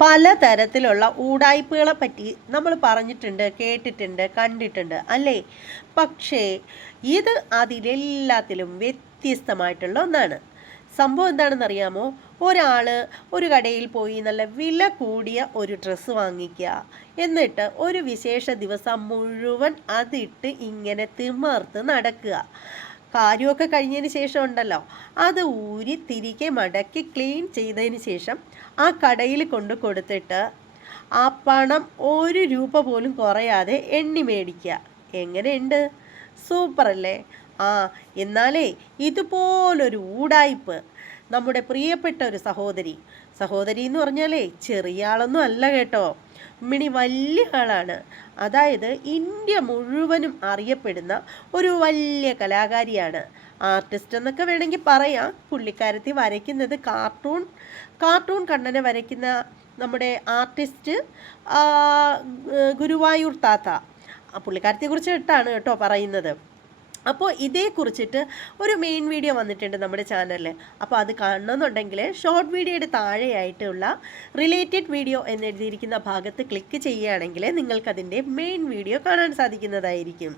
പലതരത്തിലുള്ള ഊടായിപ്പുകളെ പറ്റി നമ്മൾ പറഞ്ഞിട്ടുണ്ട്, കേട്ടിട്ടുണ്ട്, കണ്ടിട്ടുണ്ട് അല്ലേ? പക്ഷേ ഇത് അതിലെല്ലാത്തിലും വ്യത്യസ്തമായിട്ടുള്ള ഒന്നാണ്. സംഭവം എന്താണെന്നറിയാമോ? ഒരാൾ ഒരു കടയിൽ പോയി നല്ല വില കൂടിയ ഒരു ഡ്രസ്സ് വാങ്ങിക്കുക, എന്നിട്ട് ഒരു വിശേഷ ദിവസം മുഴുവൻ അതിട്ട് ഇങ്ങനെ തിമർത്ത് നടക്കുക. കാര്യമൊക്കെ കഴിഞ്ഞതിന് ശേഷം ഉണ്ടല്ലോ, അത് ഊരി തിരികെ മടക്കി ക്ലീൻ ചെയ്തതിന് ശേഷം ആ കടയിൽ കൊണ്ട് കൊടുത്തിട്ട് ആ പണം 1 രൂപ പോലും കുറയാതെ എണ്ണി മേടിക്കുക. എങ്ങനെയുണ്ട്? സൂപ്പറല്ലേ? ആ, എന്നാലേ ഇതുപോലൊരു ഊടായിപ്പ് നമ്മുടെ പ്രിയപ്പെട്ട ഒരു സഹോദരി എന്ന് പറഞ്ഞാലേ ചെറിയ ആളൊന്നും അല്ല കേട്ടോ, മിണി വലിയ ആളാണ്. അതായത് ഇന്ത്യ മുഴുവനും അറിയപ്പെടുന്ന ഒരു വലിയ കലാകാരിയാണ്, ആർട്ടിസ്റ്റ് എന്നൊക്കെ വേണമെങ്കിൽ പറയാം. പുള്ളിക്കാരത്തി വരയ്ക്കുന്നത് കാർട്ടൂൺ കണ്ണനെ വരയ്ക്കുന്ന നമ്മുടെ ആർട്ടിസ്റ്റ് ഗുരുവായൂർ താത്ത, പുള്ളിക്കാരത്തിയെക്കുറിച്ച് ഇട്ടാണ് കേട്ടോ പറയുന്നത്. അപ്പോൾ ഇതേക്കുറിച്ചിട്ട് ഒരു മെയിൻ വീഡിയോ വന്നിട്ടുണ്ട് നമ്മുടെ ചാനലിൽ. അപ്പോൾ അത് കാണണമെന്നുണ്ടെങ്കിൽ ഷോർട്ട് വീഡിയോയുടെ താഴെയായിട്ടുള്ള റിലേറ്റഡ് വീഡിയോ എന്നെഴുതിയിരിക്കുന്ന ഭാഗത്ത് ക്ലിക്ക് ചെയ്യുകയാണെങ്കിൽ നിങ്ങൾക്കതിൻ്റെ മെയിൻ വീഡിയോ കാണാൻ സാധിക്കുന്നതായിരിക്കും.